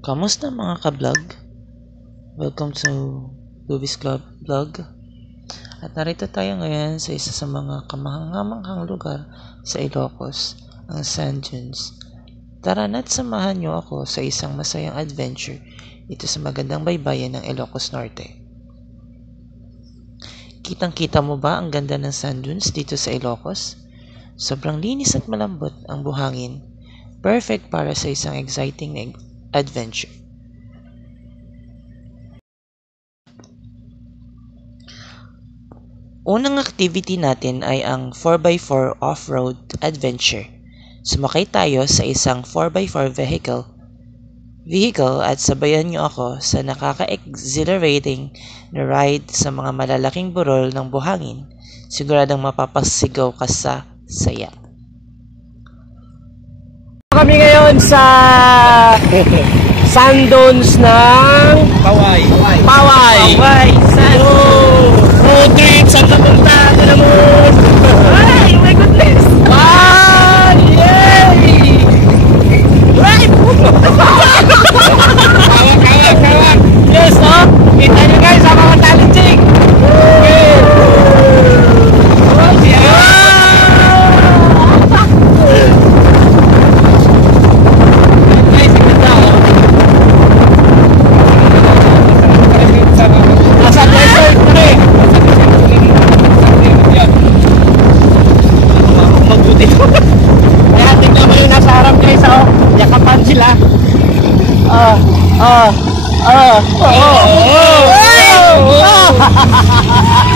Kamusta mga ka-vlog? Welcome to Luvis Club Vlog. At narito tayo ngayon sa isa sa mga kamangha-manghang lugar sa Ilocos, ang Sand Dunes. Tara na't samahan niyo ako sa isang masayang adventure dito sa magandang baybayin ng Ilocos Norte. Kitang-kita mo ba ang ganda ng Sand Dunes dito sa Ilocos? Sobrang linis at malambot ang buhangin. Perfect para sa isang exciting adventure. Unang activity natin ay ang 4x4 off-road adventure. Sumakay tayo sa isang 4x4 vehicle at sabayan niyo ako sa nakaka-exhilarating na ride sa mga malalaking burol ng buhangin. Siguradong mapapasigaw ka sa saya. Kami ngayon sa Sand Dunes ng Paway. Road trip, saan ka punta? Ano mo? Ay, my goodness! Wow! Yay! Right! Kawak! Yes, oh! Kita nyo guys, sa mga challenging! Okay!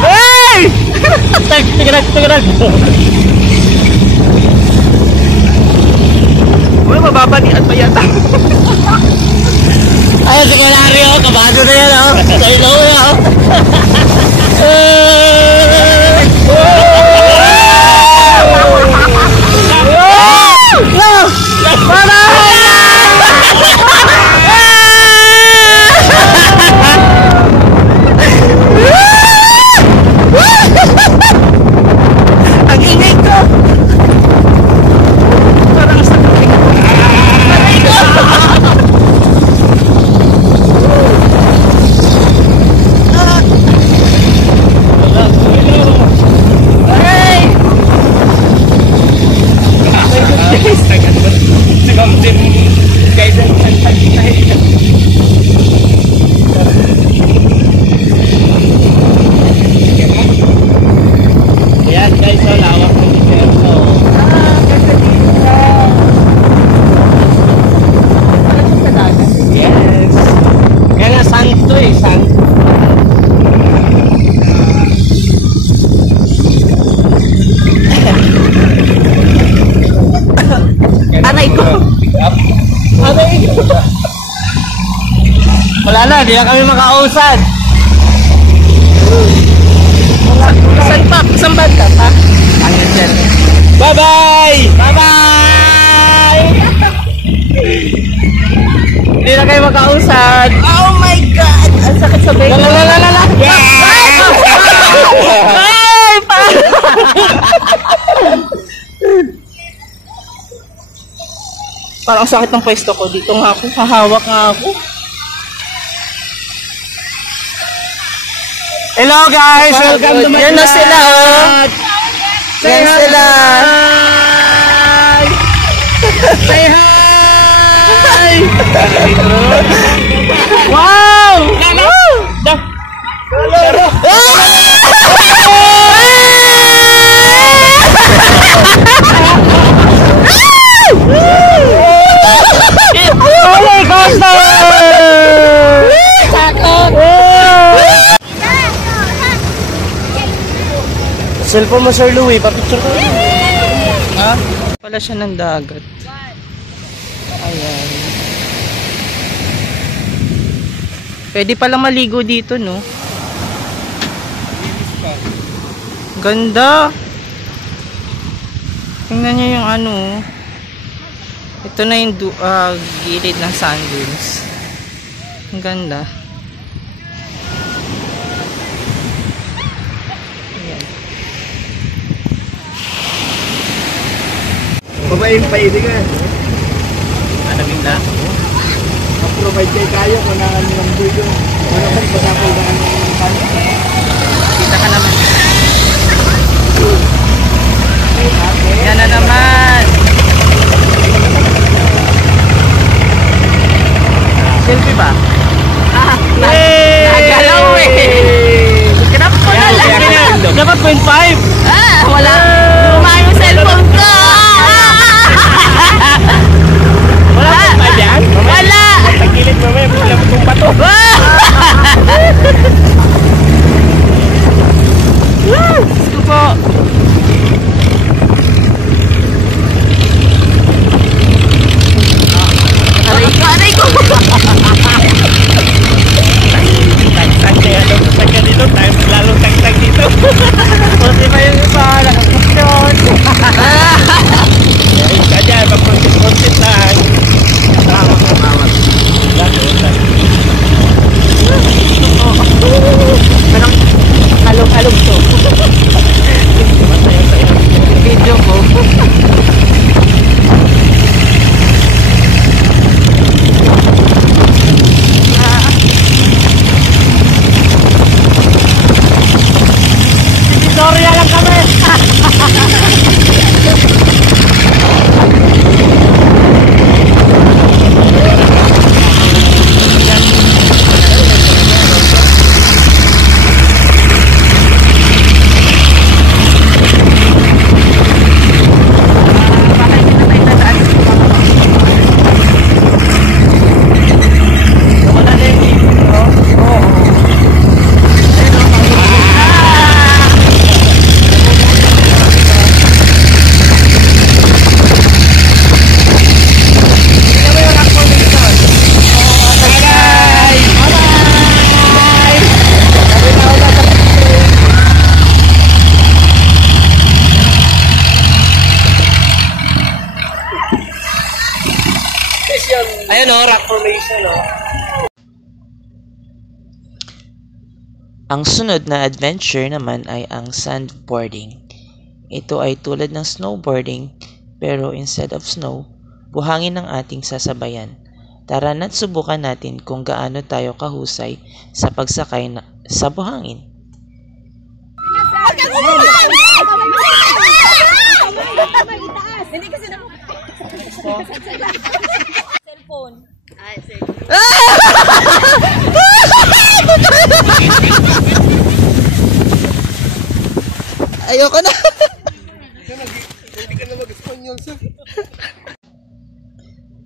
Hey! Tignan. Uy, mababalian pa yata. Ayun, si Canario, kabado na yan, oh. Sa ilaw na, oh. Wala na, di na kami makausad. Saan banda pa? Bye-bye! Bye-bye! Hindi na kayo makausad. Oh my God! Ang sakit sa bacon. Lalalala! Ay! Parang sakit ng pwesto ko. Dito nga ako. Hahawak nga ako. Hello guys! Welcome to my vlog! Yan na sila, oh! Yan sila! Hi! Say hi! Wow! Holy coaster! Cellphone mo, Sir Louie, papicture ko. Ha? Pala siya ng dagat. Ayan. Pwede pala maligo dito, no? Ganda. Tingnan nyo yung ano. Ito na yung gilid ng Sand Dunes. Ang ganda. Babayin pa ini kan. Ada bintang. provide kayo tayo kung na ano ng video. Wala pa pasapol na ano ng kanya. Kita ka naman. Yan na naman. Selfie ba? Nagalaw eh. Kinap ko na lang. Dapat 0.5. Wala. Lumayo yung cellphone ko. Wala 0.5 yan? Wala. Tagilid mamaya. Pagkila mo itong bato. Gusto po. Aray ko. Tag-tag kaya tag ka dito. Lalong tag-tag dito. Kasi pa yung iba. Nakakasyon. Isa dyan. Mag-content lang. Tawag. Parang alog-alog to. Video ko. Victoria lang kami. Ayun o, rock formation o. Ang sunod na adventure naman ay ang sandboarding. Ito ay tulad ng snowboarding pero instead of snow, buhangin ang ating sasabayan. Tara na't subukan natin kung gaano tayo kahusay sa pagsakay sa buhangin. Hindi kasi cellphone. Ay, cellphone. Ayoko na! Hindi ka na mag-Espanyol, sir.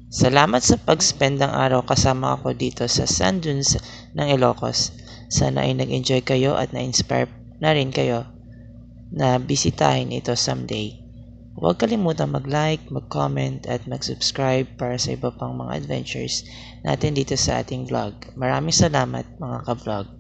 Salamat sa pag-spend ng araw kasama ako dito sa sand dunes ng Ilocos. Sana ay nag-enjoy kayo at na-inspire na rin kayo na bisitahin ito someday. Huwag kalimutan mag-like, mag-comment at mag-subscribe para sa iba pang mga adventures natin dito sa ating vlog. Maraming salamat mga ka-vlog.